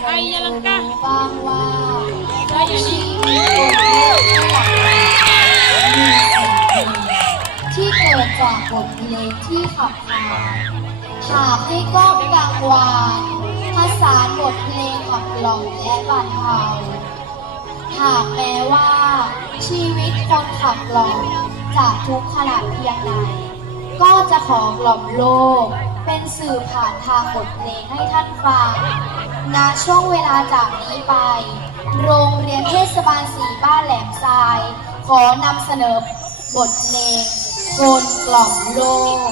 ใครยังรู้บ้างว่าชีวิตที่เกิดจากบทเพลงที่ขับขานหากให้ก้องกลางวานผสานบทเพลงขับกล่อมและบรรเทาหากแม้ว่าชีวิตคนขับกล่อมจะทุกข์ขนาดเพียงใด ขอกล่อมโลก เป็นสื่อผ่านทางบทเพลงให้ท่านฟัง ณ ช่วงเวลาจากนี้ไป โรงเรียนเทศบาลสีบ้านแหลมทราย ขอนำเสนอบทเพลงกลกล่อมโลก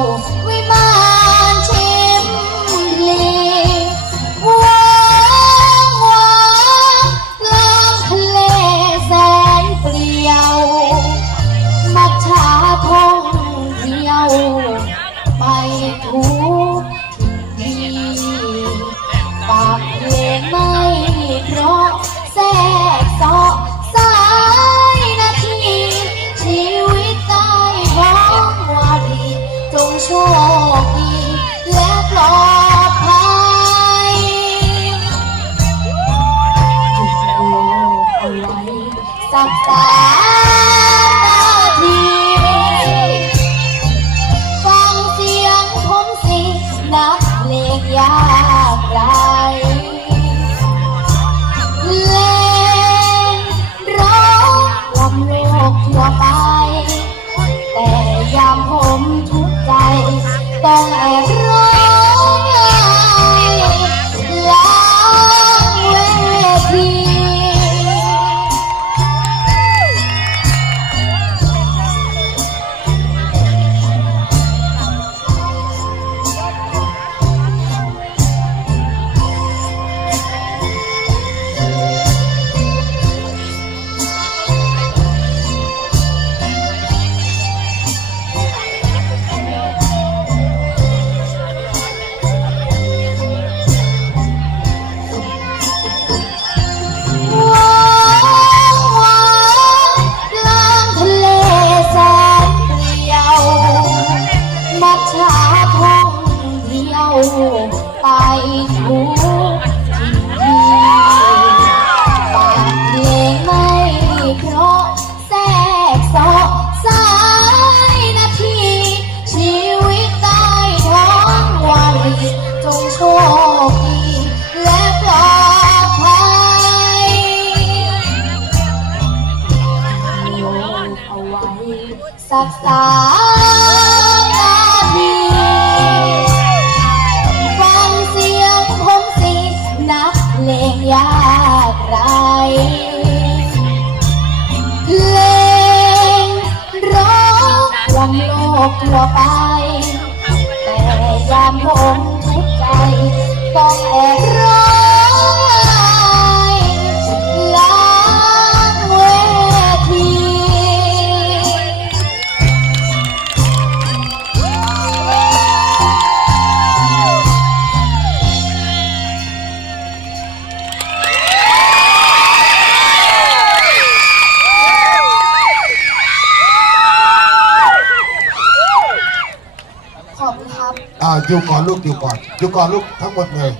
Oh. สักสามนาที ไปทุกที่ฝากเพลงไม่เพราะแทรกเสาะสายนาที ชีวิตใต้ท้องวารีจงโชคดีและปลอดภัยโยกเอาไว้สักสาม งโลกทั่วไป แต่ยามผมทุกใจ ต้องแอบ อยู่ก่อนลูกอยู่ก่อนอยู่ก่อนลูกทั้งหมดเลย